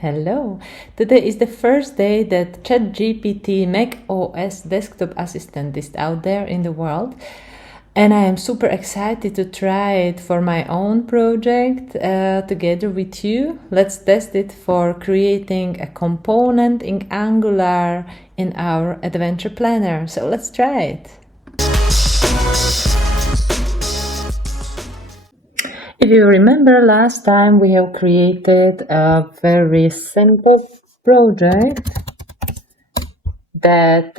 Hello! Today is the first day that ChatGPT Mac OS desktop assistant is out there in the world, and I am super excited to try it for my own project together with you. Let's test it for creating a component in Angular in our adventure planner. So let's try it. If you remember, last time we have created a very simple project that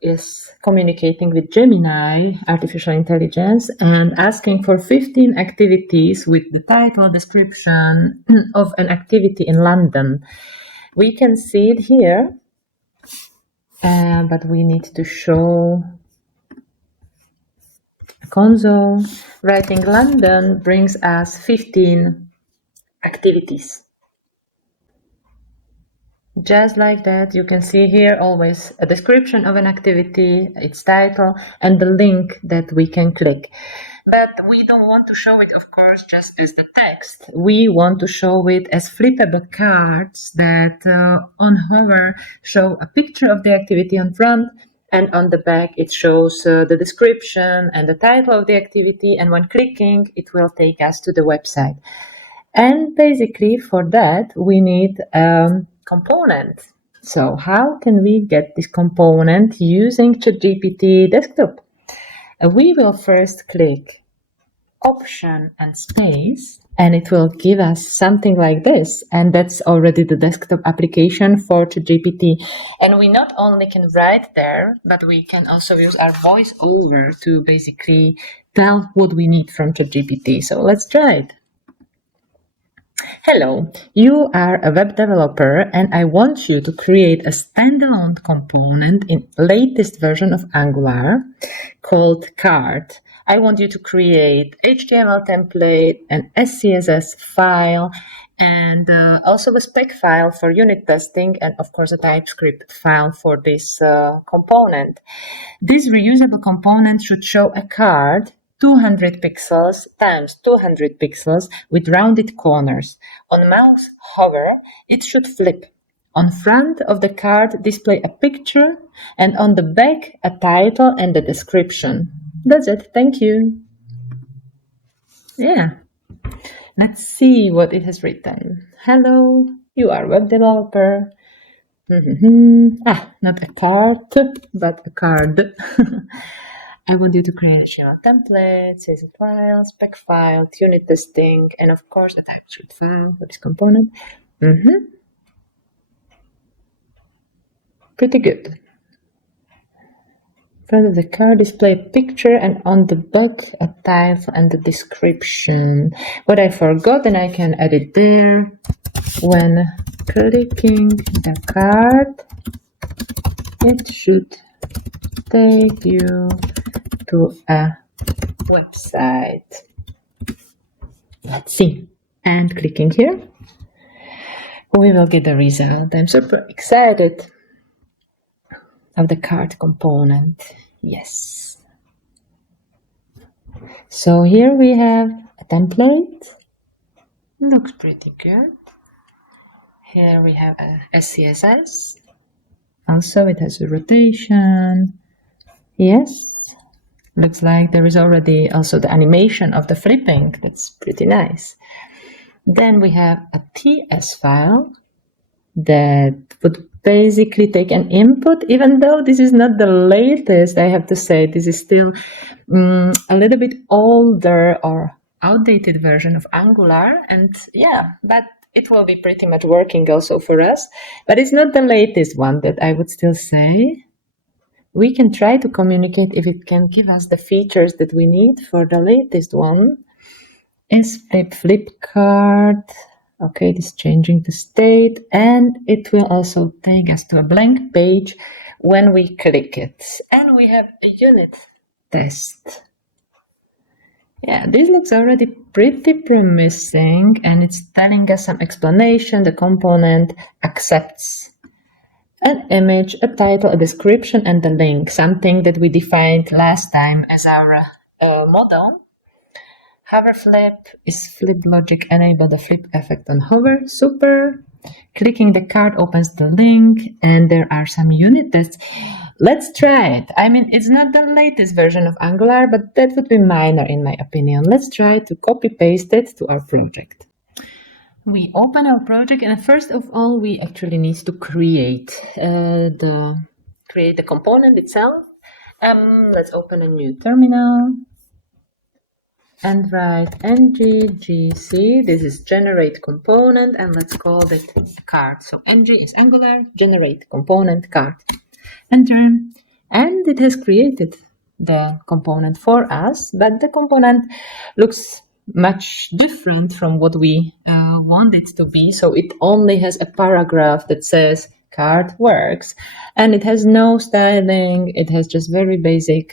is communicating with Gemini, artificial intelligence, and asking for 15 activities with the title description of an activity in London. We can see it here, but we need to show console. Writing London brings us 15 activities. Just like that, you can see here always a description of an activity, its title, and the link that we can click. But we don't want to show it, of course, just as the text. We want to show it as flippable cards that on hover show a picture of the activity on front, and on the back it shows the description and the title of the activity, and when clicking it will take us to the website. And basically for that we need component. So how can we get this component using ChatGPT desktop? We will first click Option and space, and it will give us something like this, and that's already the desktop application for ChatGPT. And we not only can write there, but we can also use our voiceover to basically tell what we need from ChatGPT. So let's try it. Hello, you are a web developer and I want you to create a standalone component in latest version of Angular called card. I want you to create HTML template, an SCSS file, and also a spec file for unit testing, and of course a TypeScript file for this component. This reusable component should show a card 200 pixels times 200 pixels with rounded corners. On mouse hover, it should flip. On front of the card, display a picture, and on the back, a title and a description. That's it. Thank you. Yeah. Let's see what it has written. Hello, you are a web developer. Not a card, but a card. I want you to create a HTML template, CSS file, spec file, unit testing, and of course a TypeScript file for this component. Pretty good. In front of the card, display a picture, and on the back a title and the description. What I forgot, and I can add it there. When clicking the card, it should take you to a website. Let's see. And clicking here, we will get the result. I'm super excited of the card component. Yes. So here we have a template. Looks pretty good. Here we have a SCSS. Also, it has a rotation. Yes. Looks like there is already also the animation of the flipping. That's pretty nice. Then we have a TS file that would basically take an input, even though this is not the latest, I have to say. This is still a little bit older or outdated version of Angular. And yeah, but it will be pretty much working also for us. But it's not the latest one that I would still say. We can try to communicate if it can give us the features that we need for the latest one. Is flip card. Okay, this is changing the state, and it will also take us to a blank page when we click it. And we have a unit test. Yeah, this looks already pretty promising, and it's telling us some explanation. The component accepts an image, a title, a description, and a link, something that we defined last time as our model. Hover flip is flip logic enable the flip effect on hover. Super. Clicking the card opens the link, and there are some unit tests. Let's try it. I mean, it's not the latest version of Angular, but that would be minor in my opinion. Let's try to copy paste it to our project. We open our project, and first of all, we actually need to create the component itself. Let's open a new terminal and write ng-gc. This is generate component, and let's call it card. So ng is Angular, generate component card. Enter, and it has created the component for us, but the component looks much different from what we want it to be. So it only has a paragraph that says card works, and it has no styling. It has just very basic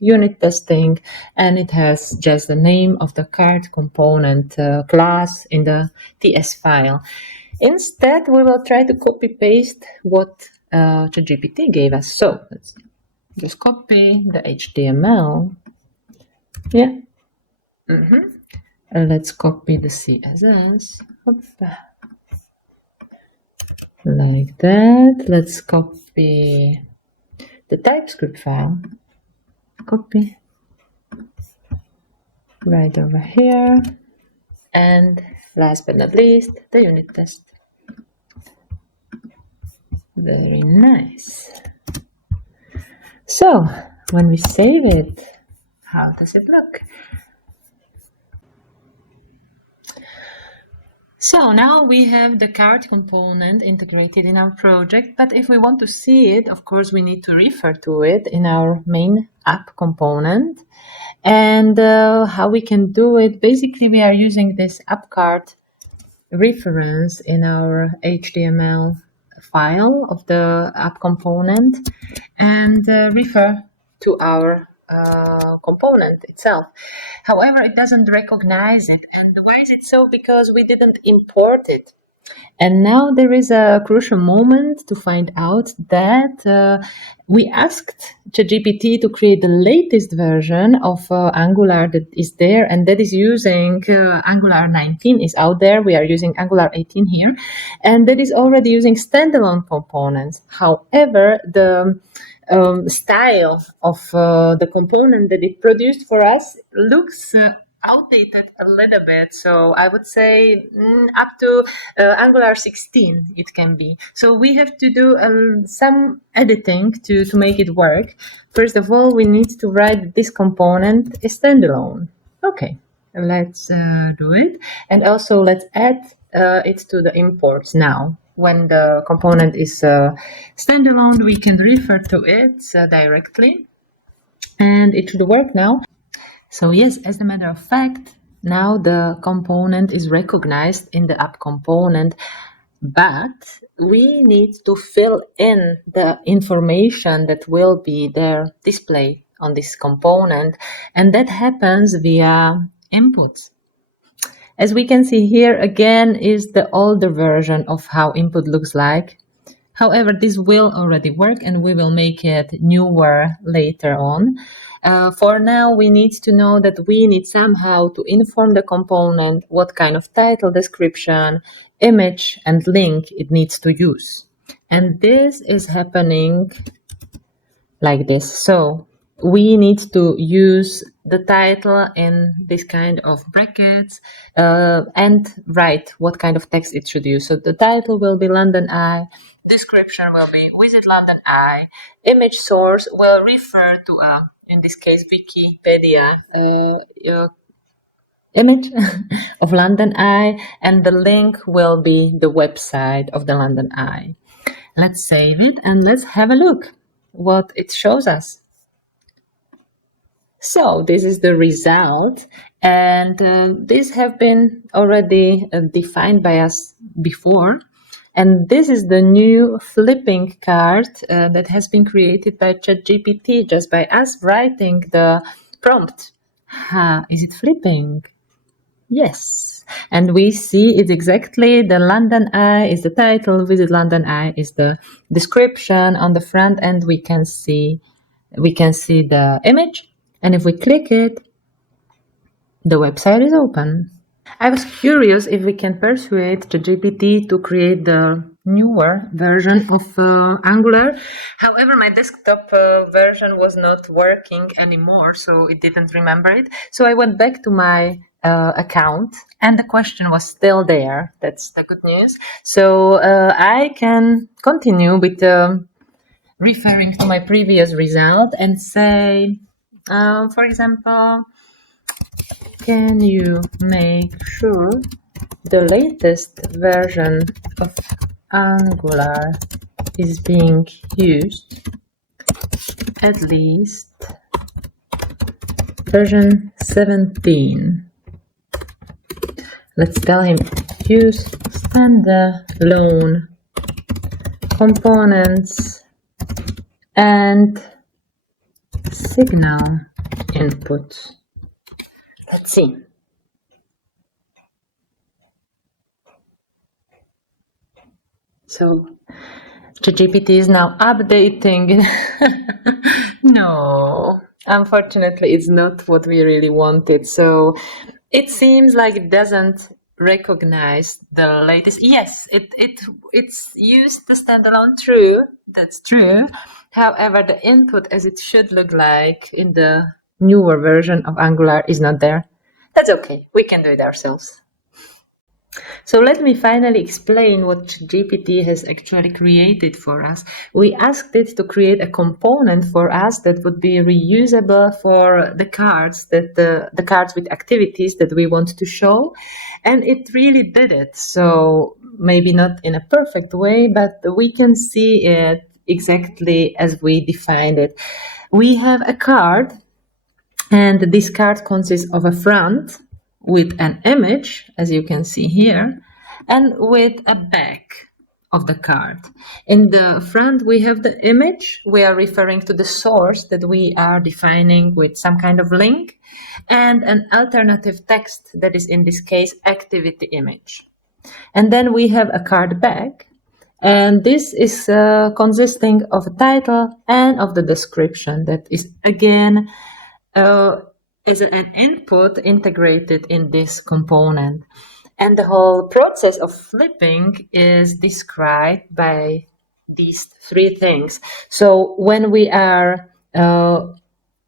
unit testing, and it has just the name of the card component class in the TS file. Instead, we will try to copy paste what ChatGPT gave us. So let's just copy the HTML. Yeah. Let's copy the CSS. Like that. Let's copy the TypeScript file. Copy. Right over here. And last but not least, the unit test. Very nice. So, when we save it, how does it look? So now we have the card component integrated in our project, but if we want to see it, of course, we need to refer to it in our main app component. And how we can do it, basically we are using this app card reference in our HTML file of the app component and refer to our component itself. However, it doesn't recognize it. And why is it so? Because we didn't import it. And now there is a crucial moment to find out that we asked ChatGPT to create the latest version of Angular that is there, and that is using Angular 19 is out there. We are using Angular 18 here, and that is already using standalone components. However, the style of the component that it produced for us looks outdated a little bit. So I would say up to Angular 16 it can be. So we have to do some editing to make it work. First of all, we need to write this component is standalone. Okay, let's do it. And also let's add it to the imports now. When the component is standalone, we can refer to it directly, and it should work now. So yes, as a matter of fact, now the component is recognized in the app component, but we need to fill in the information that will be there displayed on this component, and that happens via inputs. As we can see here, again, is the older version of how input looks like. However, this will already work, and we will make it newer later on. For now, we need to know that we need somehow to inform the component what kind of title, description, image, and link it needs to use. And this is happening like this. So we need to use the title in this kind of brackets and write what kind of text it should use. So the title will be London Eye, description will be Visit London Eye, image source will refer to in this case Wikipedia image of London Eye, and the link will be the website of the London Eye. Let's save it and let's have a look what it shows us. So this is the result, and these have been already defined by us before. And this is the new flipping card that has been created by ChatGPT just by us writing the prompt. Is it flipping? Yes. And we see it's exactly the London Eye is the title, Visit London Eye is the description. On the front end we can see the image. And if we click it, the website is open. I was curious if we can persuade ChatGPT to create the newer version of Angular. However, my desktop version was not working anymore, so it didn't remember it. So I went back to my account, and the question was still there. That's the good news. So I can continue with referring to my previous result and say, for example, can you make sure the latest version of Angular is being used, at least version 17. Let's tell him use standalone components and signal inputs. Let's see. So ChatGPT is now updating. No, unfortunately, it's not what we really wanted. So it seems like it doesn't recognize the latest. Yes, it's used the standalone. True, that's true. However, the input as it should look like in the newer version of Angular is not there. That's okay. We can do it ourselves. So let me finally explain what GPT has actually created for us. We asked it to create a component for us that would be reusable for the cards, that the cards with activities that we want to show, and it really did it. So maybe not in a perfect way, but we can see it exactly as we defined it. We have a card, and this card consists of a front with an image, as you can see here, and with a back of the card. In the front, we have the image. We are referring to the source that we are defining with some kind of link, and an alternative text that is, in this case, activity image. And then we have a card back, and this is consisting of a title and of the description that is, again, is an input integrated in this component. And the whole process of flipping is described by these three things. So when we are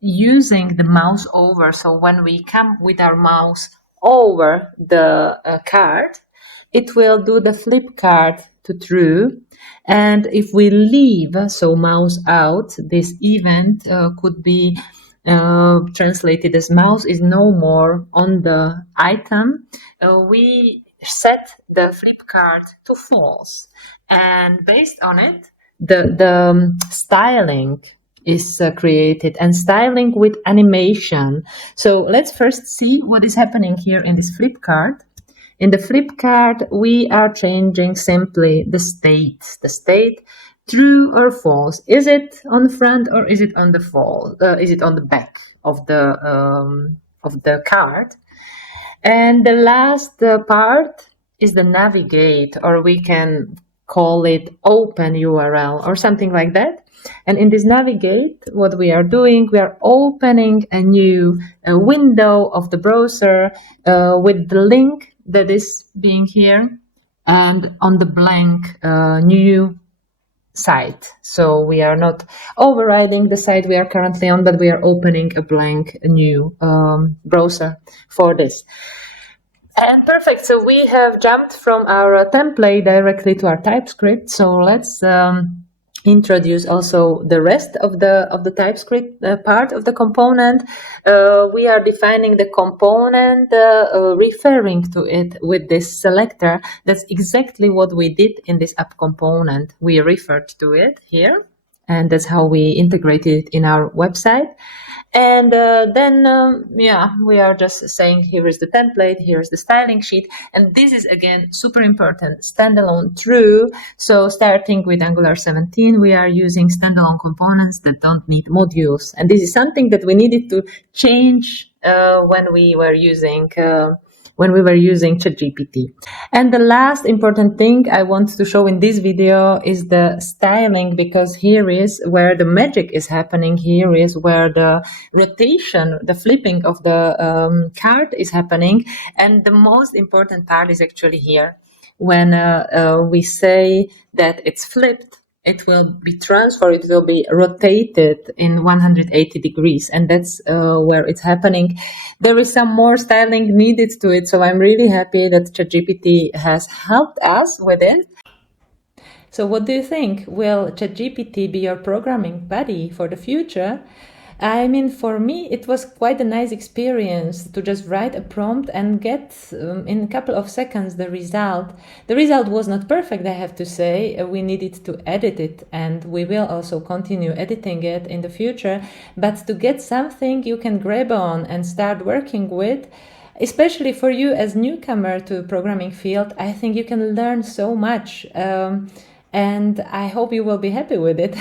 using the mouse over, so when we come with our mouse over the card, it will do the flip card to true. And if we leave, so mouse out, this event could be translated as mouse is no more on the item. We set the flip card to false, and based on it, the styling is created, and styling with animation. So let's first see what is happening here in this flip card. In the flip card, we are changing simply the state. The state, true or false. Is it on the front or is it on the is it on the back of the card? And the last part is the navigate, or we can call it open URL or something like that. And in this navigate, what we are doing, we are opening a new window of the browser with the link that is being here and on the blank new site. So we are not overriding the site we are currently on, but we are opening a blank new browser for this. And perfect. So we have jumped from our template directly to our TypeScript. So let's introduce also the rest of the TypeScript part of the component. We are defining the component, referring to it with this selector. That's exactly what we did in this app component. We referred to it here, and that's how we integrated it in our website. And then, we are just saying, here is the template, here's the styling sheet. And this is, again, super important, standalone true. So starting with Angular 17, we are using standalone components that don't need modules. And this is something that we needed to change when we were using when we were using ChatGPT. And the last important thing I want to show in this video is the styling, because here is where the magic is happening. Here is where the rotation, the flipping of the card is happening. And the most important part is actually here. When we say that it's flipped, it will be transferred, it will be rotated in 180 degrees, and that's where it's happening. There is some more styling needed to it, so I'm really happy that ChatGPT has helped us with it. So what do you think? Will ChatGPT be your programming buddy for the future? I mean, for me, it was quite a nice experience to just write a prompt and get in a couple of seconds the result. The result was not perfect, I have to say. We needed to edit it, and we will also continue editing it in the future. But to get something you can grab on and start working with, especially for you as newcomer to programming field, I think you can learn so much. And I hope you will be happy with it.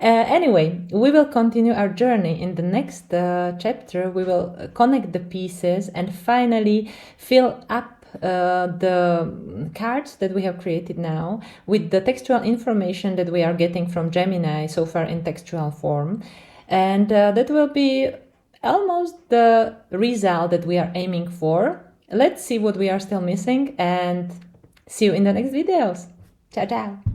Anyway, we will continue our journey in the next chapter. We will connect the pieces and finally fill up the cards that we have created now with the textual information that we are getting from Gemini so far in textual form. And that will be almost the result that we are aiming for. Let's see what we are still missing, and see you in the next videos. Ciao, ciao.